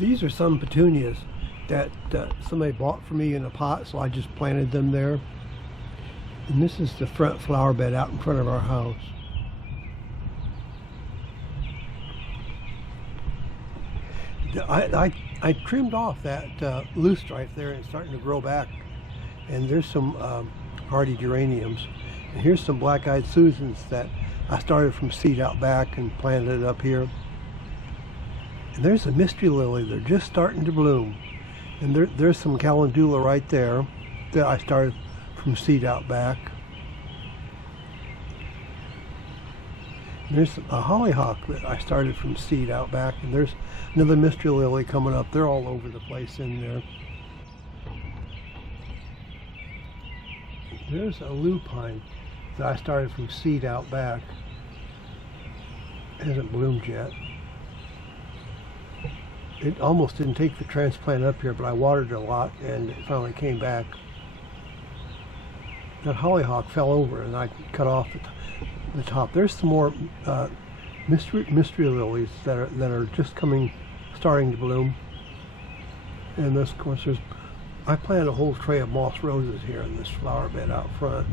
These are some petunias that somebody bought for me in a pot, so I just planted them there. And this is the front flower bed out in front of our house. I trimmed off that loosestrife there, and it's starting to grow back. And there's some hardy geraniums. And here's some black-eyed Susans that I started from seed out back and planted it up here. And there's a mystery lily. They're just starting to bloom. And there's some calendula right there that I started from seed out back. And there's a hollyhock that I started from seed out back. And there's another mystery lily coming up. They're all over the place in there. There's a lupine that I started from seed out back. It hasn't bloomed yet. It almost didn't take the transplant up here, but I watered it a lot and it finally came back. That hollyhock fell over and I cut off the top. There's some more mystery lilies that are just starting to bloom. And this, of course, I planted a whole tray of moss roses here in this flower bed out front.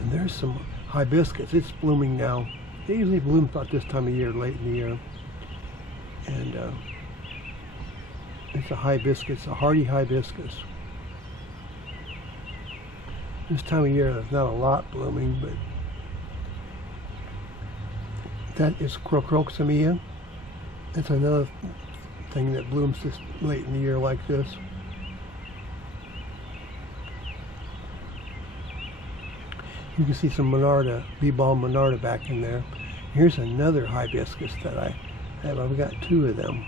And there's some hibiscus. It's blooming now. It usually blooms about this time of year, late in the year. And it's a hibiscus, a hardy hibiscus. This time of year there's not a lot blooming, but that is crocroxamia. It's another thing that blooms this late in the year like this. You can see some Monarda, bee balm Monarda back in there. Here's another hibiscus that I have. I've got two of them.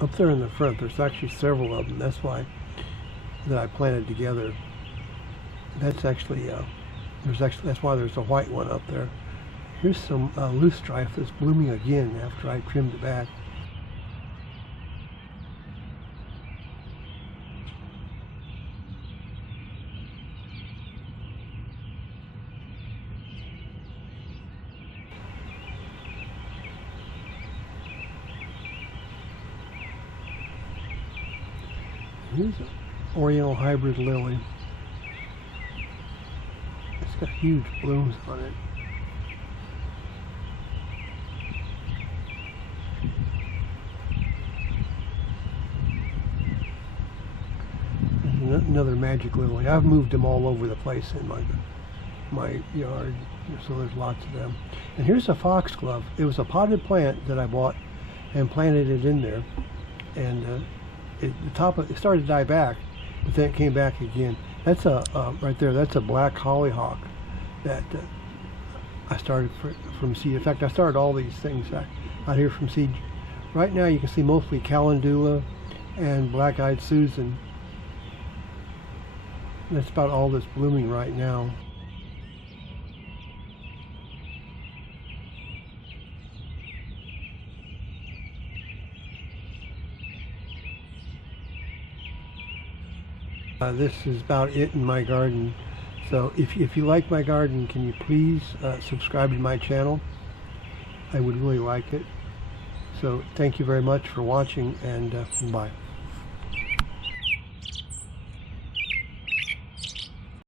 Up there in the front, there's actually several of them. That's why that I planted together. That's actually, that's why there's a white one up there. Here's some loosestrife that's blooming again after I trimmed it back. Here's an Oriental hybrid lily. It's got huge blooms on it. There's another magic lily. I've moved them all over the place in my yard, so there's lots of them. And here's a foxglove. It was a potted plant that I bought and planted it in there. And the top of it started to die back, but then it came back again. That's right there. That's a black hollyhock that I started from seed. In fact, I started all these things out here from seed. Right now, you can see mostly calendula and black-eyed Susan. That's about all that's blooming right now. This is about it in my garden. So if you like my garden, can you please subscribe to my channel? I would really like it. So thank you very much for watching, and bye.